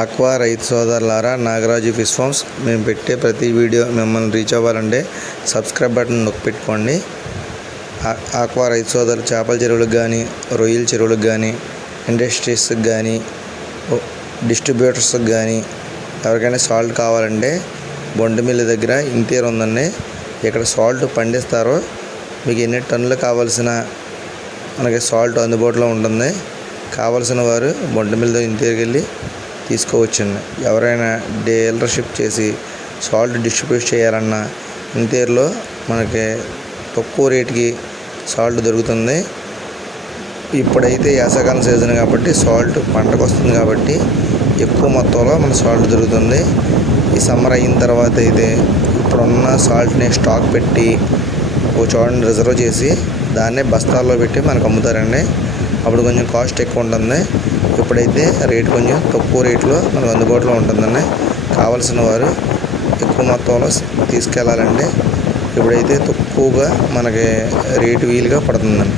Aqua రైతు సోదరులారా, Nagaraju fish forms మేము పెట్టే ప్రతి వీడియో మిమ్మల్ని రీచ్ అవ్వాలంటే సబ్స్క్రైబ్ బటన్ నొక్కి పెట్టుకోండి. ఆక్వా రైతు సోదరులు చేపల చెరువులకు కానీ, రొయ్యల చెరువులకు కానీ, ఇండస్ట్రీస్కి కానీ, డిస్ట్రిబ్యూటర్స్కి కానీ ఎవరికైనా సాల్ట్ కావాలంటే బొండమిల్లి దగ్గర ఇంతేరు ఉందండి. ఇక్కడ సాల్ట్ పండిస్తారో మీకు ఎన్ని టన్నులు కావాల్సిన మనకి సాల్ట్ అందుబాటులో ఉంటుంది. కావలసిన వారు బొండమిల్లి ఇంతేరుకి వెళ్ళి తీసుకోవచ్చండి. ఎవరైనా డీలర్షిప్ చేసి సాల్ట్ డిస్ట్రిబ్యూట్ చేయాలన్నా ఇంతేరులో మనకి తక్కువ రేటుకి సాల్ట్ దొరుకుతుంది. ఇప్పుడైతే వేసవికాలం సీజన్ కాబట్టి సాల్ట్ పంటకు వస్తుంది కాబట్టి ఎక్కువ మొత్తంలో మన సాల్ట్ దొరుకుతుంది. ఈ సమ్మర్ అయిన తర్వాత అయితే ఇప్పుడున్న సాల్ట్ని స్టాక్ పెట్టి ఒక చోటని రిజర్వ్ చేసి దాన్నే బస్తాల్లో పెట్టి మనకు అమ్ముతారండి. అప్పుడు కొంచెం కాస్ట్ ఎక్కువ ఉంటుంది. ఇప్పుడైతే రేట్ కొంచెం తక్కువ రేట్లో మనకు అందుబాటులో ఉంటుందండి. కావలసిన వారు ఎక్కువ మొత్తంలో తీసుకెళ్ళాలంటే ఇప్పుడైతే తక్కువగా మనకి రేటు వీలుగా పడుతుందండి.